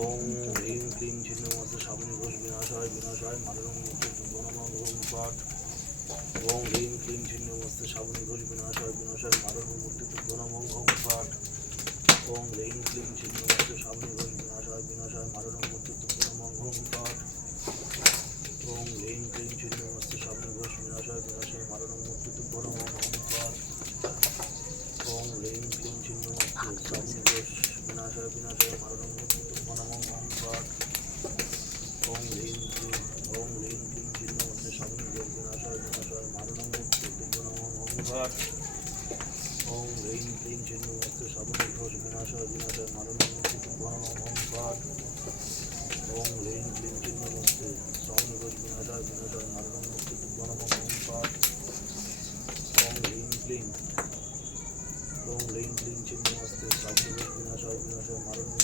ওম হ্রিং ক্লিং ছিন্নমস্তে সাবনী ঘোষ বিনাশায় বিনাশায় মুক্তি তুভনমং ওম পাঠ। ওম হ্রিং ক্লিং ছিন্নমস্তে সাবনী ঘোষ বিনাশায় বিনাশায় মুক্তি তুভনমং ওম পাঠ। ওম হ্রিং ক্লিং ছিন্নমস্তে সাবনী ঘোষ বিনাশায় বিনাশায় মুক্তি তুভনমং ওম পাঠ। ওম হ্রিং ক্লিং ছিন্নমস্তে সাবনী ঘোষ বিনাশায় বিনাশায় মুক্তি তুভনমং ওম পাঠ। ওম হ্রিং ক্লিং ছিন্নমস্তে সাবনী ঘোষ বিনাশায় বিনাশায় মারণং মুক্তি তুভনমং ওম পাঠ ওম হ্রিং ক্লিং ওম হ্রিং ক্লিং ছিন্নমস্তে সাবনী ঘোষ বিনাশায় বিনাশায় মারণং মুক্তি তুভনমং ওম হ্রিং ক্লিং ছিন্নমস্তে সাবনী ঘোষ বিনাশায় বিনাশায় মারণং তুভনমং ওম হ্রিং ক্লিং ছিন্নমস্তে সাবনী ঘোষ বিনাশায় বিনাশায় মারণং মুক্তি তুভনমং ওম পাঠ ওম হ্রিং ক্লিং ওম হ্রিং ক্লিং ছিন্নমস্তে সাবনী ঘোষ বিনাশায় বিনাশায় মারণং